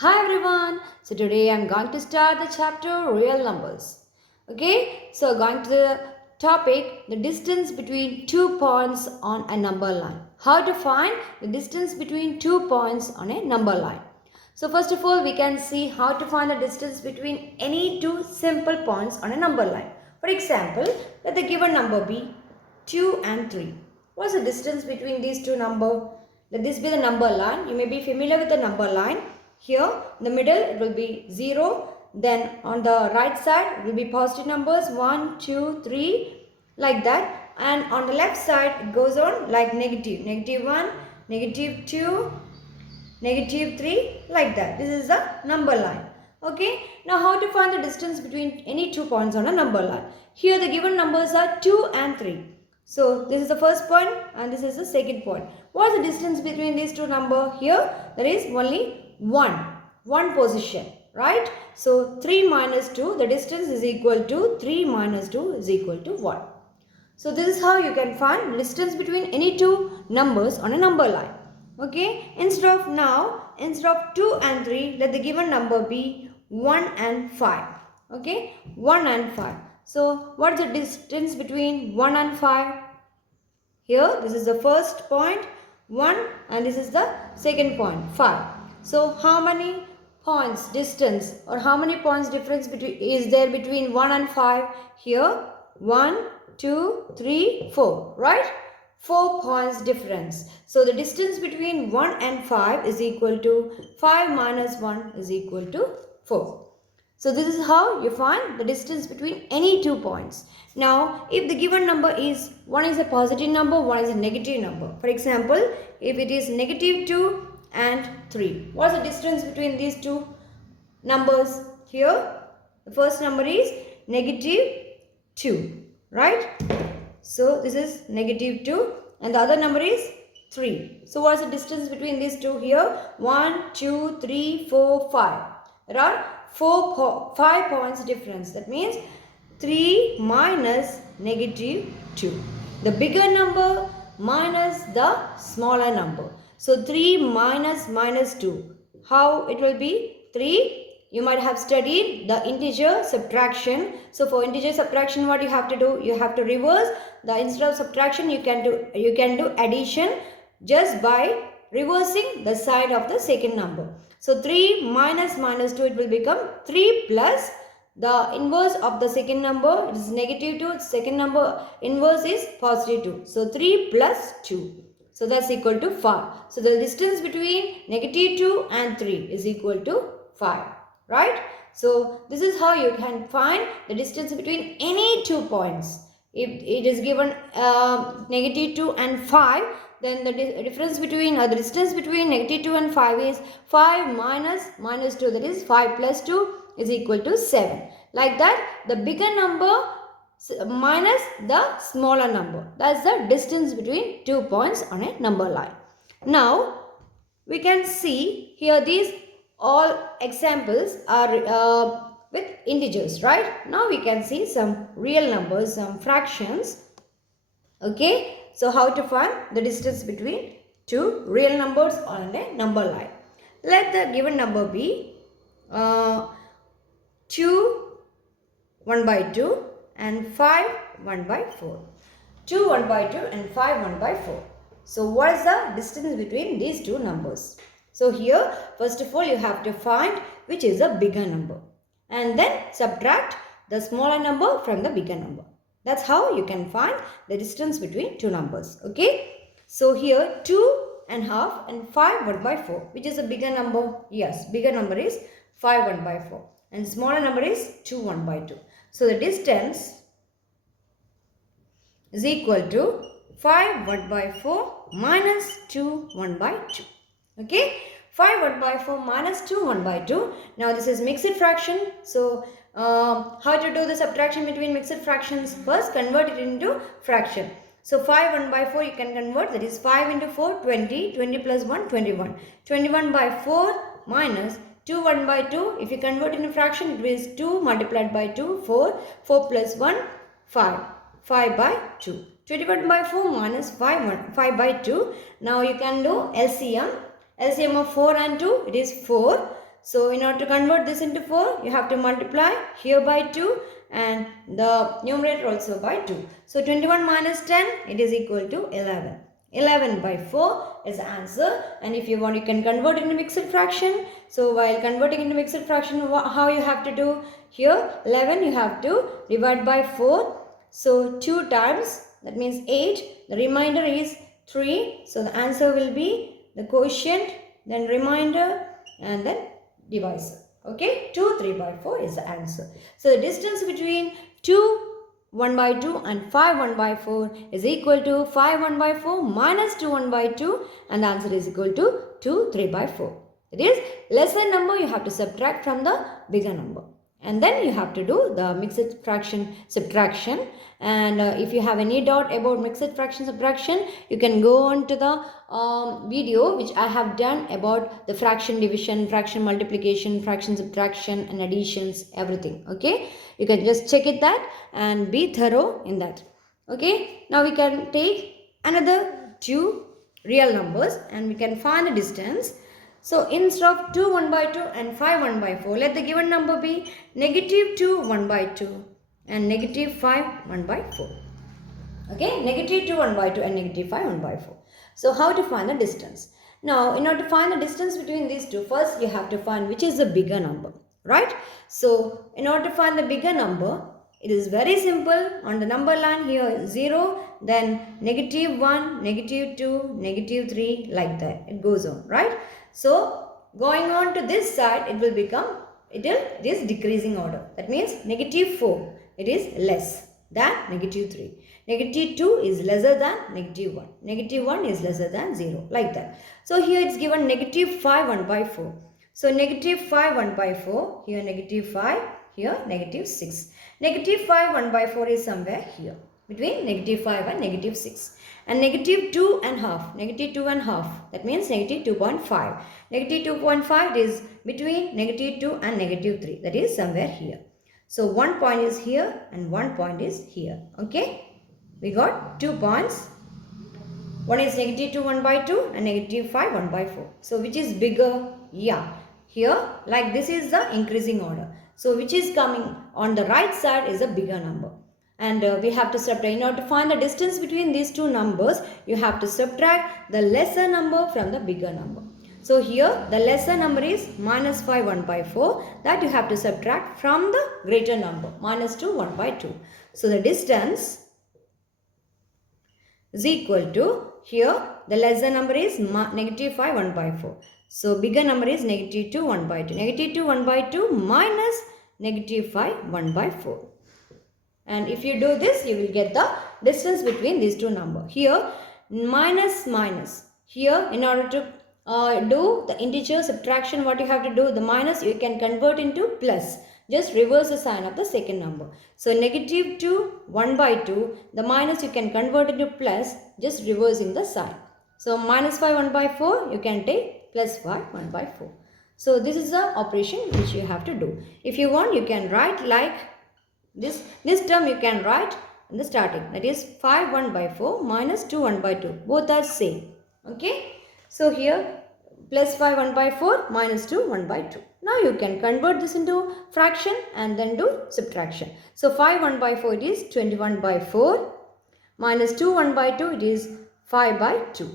Hi everyone. So today I'm going to start the chapter real numbers. Okay, so going to the topic the distance between 2 points on a number line. How to find the distance between 2 points on a number line. So first of all we can see how to find the distance between any two simple points on a number line. For example, let the given number be 2 and 3. What's the distance between these two numbers? Let this be the number line. You may be familiar with the number line. Here in the middle it will be 0. Then on the right side it will be positive numbers 1, 2, 3 like that. And on the left side it goes on like negative. Negative 1, negative 2, negative 3 like that. This is the number line. Okay. Now how to find the distance between any 2 points on a number line. Here the given numbers are 2 and 3. So this is the first point and this is the second point. What is the distance between these two numbers? Here there is only one position, right? So 3 minus 2, the distance is equal to 3 minus 2 is equal to 1. So this is how you can find the distance between any two numbers on a number line. Okay, instead of 2 and 3, let the given number be 1 and 5. Okay, 1 and 5. So what is the distance between 1 and 5? Here this is the first point 1 and this is the second point 5. So how many points distance or how many points difference is there between 1 and 5? Here 1, 2, 3, 4, right? 4 points difference. So the distance between 1 and 5 is equal to 5 minus 1 is equal to 4. So this is how you find the distance between any 2 points. Now, if the given number is, one is a positive number, one is a negative number. For example, if it is negative 2 and 3. What is the distance between these two numbers? Here, the first number is negative 2, right? So this is negative 2 and the other number is 3. So what is the distance between these two here? 1, 2, 3, 4, 5. There are 5 points difference. That means 3 minus negative 2. The bigger number minus the smaller number. So 3 minus 2. How it will be? 3. You might have studied the integer subtraction. So for integer subtraction, what you have to do? You have to reverse the, instead of subtraction you can do addition just by reversing the side of the second number. So 3 minus 2, it will become 3 plus the inverse of the second number, it is negative 2, second number inverse is positive 2. So 3 plus 2. So that's equal to 5. So the distance between negative 2 and 3 is equal to 5. Right? So this is how you can find the distance between any 2 points. If it is given negative 2 and 5, then the difference between the distance between negative 2 and 5 is 5 minus 2, that is 5 plus 2 is equal to 7. Like that, the bigger number minus the smaller number. That's the distance between 2 points on a number line. Now, we can see here these all examples are with integers, right? Now we can see some real numbers, some fractions. Okay, so how to find the distance between two real numbers on a number line. Let the given number be 2 1 by 2 and 5 1 by 4. 2 1 by 2 and 5 1 by 4. So what is the distance between these two numbers? So here, first of all, you have to find which is a bigger number and then subtract the smaller number from the bigger number. That's how you can find the distance between two numbers. Okay. So here 2.5 and 5 1 by 4. Which is a bigger number? Yes, bigger number is 5 1 by 4 and smaller number is 2 1 by 2. So the distance is equal to 5 1 by 4 minus 2 1 by 2. Okay, 5 1 by 4 minus 2 1 by 2. Now this is mixed fraction. So how to do the subtraction between mixed fractions? First convert it into fraction. So 5 1 by 4 you can convert, that is 5 into 4 20, 20 plus 1 21. 21 by 4 minus 2 1 by 2. If you convert into fraction, it is 2 multiplied by 2 4, 4 plus 1 5, 5 by 2. 21 by 4 minus 5 by 2. Now you can do LCM. LCM of 4 and 2, it is 4. So in order to convert this into 4, you have to multiply here by 2 and the numerator also by 2. So 21 minus 10, it is equal to 11. 11 by 4 is the answer, and if you want you can convert into mixed fraction. So while converting into mixed fraction, how you have to do? Here 11 you have to divide by 4. So 2 times, that means 8. The remainder is 3. So the answer will be the quotient, then remainder, and then divisor. Okay, 2 3 by 4 is the answer. So the distance between 2 1 by 2 and 5 1 by 4 is equal to 5 1 by 4 minus 2 1 by 2, and the answer is equal to 2 3 by 4. It is lesser number you have to subtract from the bigger number. And then you have to do the mixed fraction subtraction. And if you have any doubt about mixed fraction subtraction, you can go on to the video which I have done about the fraction division, fraction multiplication, fraction subtraction and additions, everything. Okay, you can just check it that and be thorough in that. Okay, now we can take another two real numbers and we can find the distance. So instead of 2 1 by 2 and 5 1 by 4, let the given number be negative 2 1 by 2 and negative 5 1 by 4. Okay, negative 2 1 by 2 and negative 5 1 by 4. So how to find the distance? Now in order to find the distance between these two, first you have to find which is the bigger number, right? So in order to find the bigger number, it is very simple. On the number line here 0, then negative 1, negative 2, negative 3, like that. It goes on, right? So going on to this side, it will become, it is decreasing order. That means negative 4, it is less than negative 3. Negative 2 is lesser than negative 1. Negative 1 is lesser than 0, like that. So here it's given negative 5 1 by 4. So negative 5 1 by 4, here negative 5, here negative 6. Negative 5 1 by 4 is somewhere here, between negative 5 and negative 6. And negative 2 and half, negative 2 and half, that means negative 2.5. Negative 2.5 is between negative 2 and negative 3, that is somewhere here. So one point is here and one point is here. Okay, we got 2 points. One is negative 2 1 by 2 and negative 5 1 by 4. So which is bigger? Yeah, here like this is the increasing order. So which is coming on the right side is a bigger number. And we have to subtract. In order to find the distance between these two numbers, you have to subtract the lesser number from the bigger number. So here the lesser number is minus 5 1 by 4, that you have to subtract from the greater number, minus 2 1 by 2. So the distance is equal to, here the lesser number is negative 5 1 by 4. So bigger number is negative 2 1 by 2. Negative 2 1 by 2 minus negative 5 1 by 4. And if you do this, you will get the distance between these two numbers. Here minus minus. Here in order to do the integer subtraction, what you have to do, the minus you can convert into plus. Just reverse the sign of the second number. So negative 2 1 by 2, the minus you can convert into plus, just reversing the sign. So minus 5 1 by 4, you can take plus 5 1 by 4. So this is the operation which you have to do. If you want, you can write like this term you can write in the starting, that is 5 1 by 4 minus 2 1 by 2, both are same. Okay, so here plus 5 1 by 4 minus 2 1 by 2. Now you can convert this into fraction and then do subtraction. So 5 1 by 4 it is 21 by 4 minus 2 1 by 2 it is 5 by 2.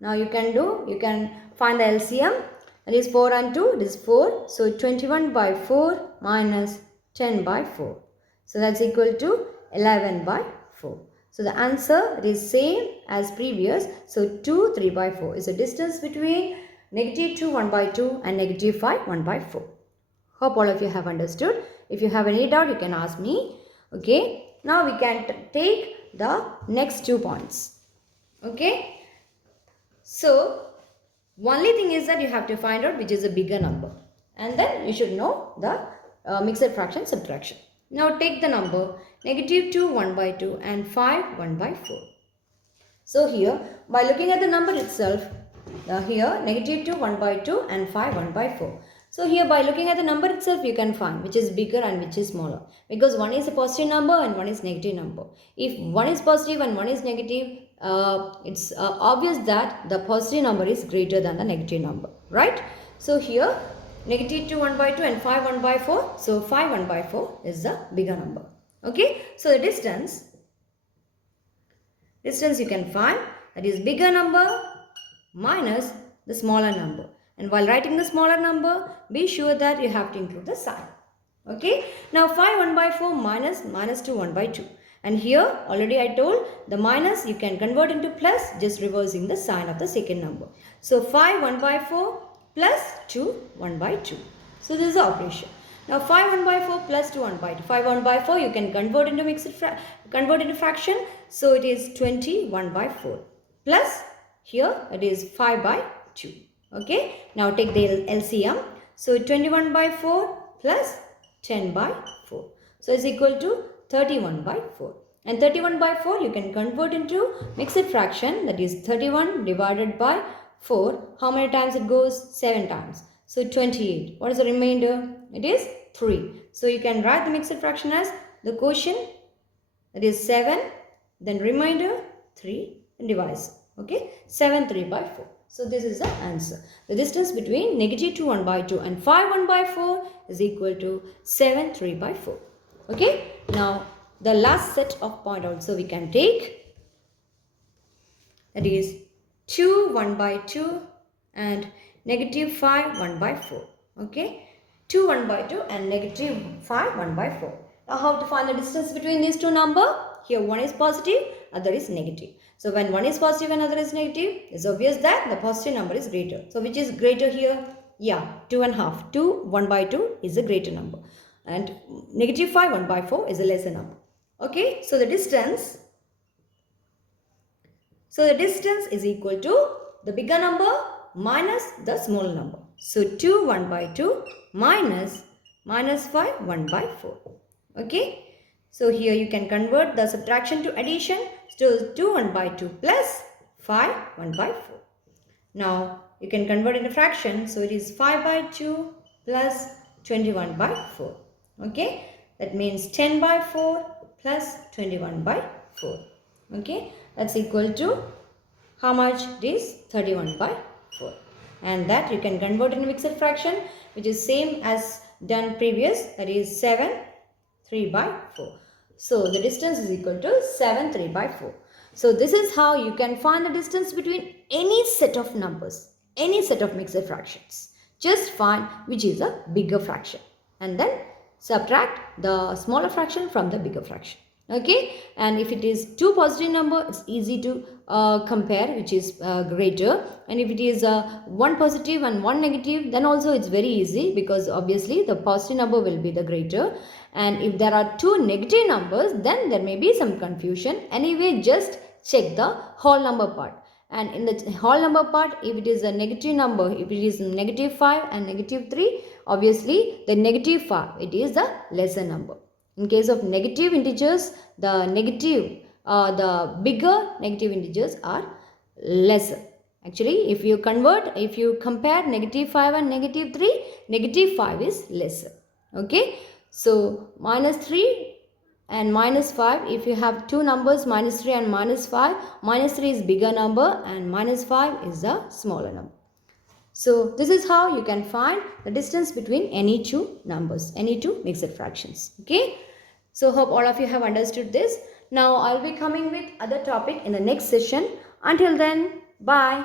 Now you can find the LCM, that is 4 and 2 it is 4. So 21 by 4 minus 10 by 4. So that's equal to 11 by 4. So the answer is same as previous. So 2 3 by 4 is the distance between negative 2 1 by 2 and negative 5 1 by 4. Hope all of you have understood. If you have any doubt, you can ask me. Okay. Now we can take the next 2 points. Okay. So only thing is that you have to find out which is a bigger number. And then you should know the mixed fraction subtraction. Now take the number negative 2 1 by 2 and 5 1 by 4. So here by looking at the number itself, here negative 2 1 by 2 and 5 1 by 4. So here by looking at the number itself you can find which is bigger and which is smaller, because one is a positive number and one is negative number. If one is positive and one is negative, it's obvious that the positive number is greater than the negative number, right? So here Negative 2 1 by 2 and 5 1 by 4. So 5 1 by 4 is the bigger number. Okay. So the distance you can find, that is bigger number minus the smaller number. And while writing the smaller number, be sure that you have to include the sign. Okay. Now 5 1 by 4 minus 2 1 by 2. And here already I told the minus you can convert into plus, just reversing the sign of the second number. So 5 1 by 4 plus 2 1 by 2. So this is the operation. Now 5 1 by 4 plus 2 1 by 2. 5 1 by 4 you can convert into fraction. So it is 21 by 4 plus here it is 5 by 2. Okay. Now take the LCM. So 21 by 4 plus 10 by 4. So it's equal to 31 by 4. And 31 by 4 you can convert into mixed fraction, that is 31 divided by 4. How many times it goes? 7 times. So 28. What is the remainder? It is 3. So you can write the mixed fraction as the quotient, that is 7, then remainder 3 and divisor. Okay, 7 3 by 4. So this is the answer. The distance between negative 2 1 by 2 and 5 1 by 4 is equal to 7 3 by 4. Okay, now the last set of point also we can take, that is 2 1 by 2 and negative 5 1 by 4. Okay, 2 1 by 2 and negative 5 1 by 4. Now how to find the distance between these two numbers? Here one is positive, other is negative. So when one is positive and other is negative, it's obvious that the positive number is greater. So which is greater here? Yeah, 2 and half. 2 1 by 2 is a greater number. And negative 5 1 by 4 is a lesser number. Okay, so the distance is equal to the bigger number minus the smaller number. So 2 1 by 2 minus 5 1 by 4. Okay, so here you can convert the subtraction to addition. So 2 1 by 2 plus 5 1 by 4. Now you can convert into fraction. So it is 5 by 2 plus 21 by 4. Okay, that means 10 by 4 plus 21 by 4. Okay, that's equal to how much? It is 31 by 4. And that you can convert into mixed fraction, which is same as done previous, that is 7 3 by 4. So the distance is equal to 7 3 by 4. So this is how you can find the distance between any set of numbers, any set of mixed fractions. Just find which is a bigger fraction and then subtract the smaller fraction from the bigger fraction. Okay, and if it is two positive number, it's easy to compare which is greater, and if it is one positive and one negative, then also it's very easy, because obviously the positive number will be the greater, and if there are two negative numbers, then there may be some confusion. Anyway, just check the whole number part, and in the whole number part, if it is a negative number, if it is negative 5 and negative 3, obviously the negative 5, it is the lesser number. In case of negative integers, the bigger negative integers are lesser. Actually, if you compare negative 5 and negative 3, negative 5 is lesser. Okay, so minus 3 and minus 5, if you have two numbers minus 3 and minus 5, minus 3 is bigger number and minus 5 is the smaller number. So this is how you can find the distance between any two numbers, any two mixed fractions. Okay, so hope all of you have understood this. Now I'll be coming with other topic in the next session. Until then, bye.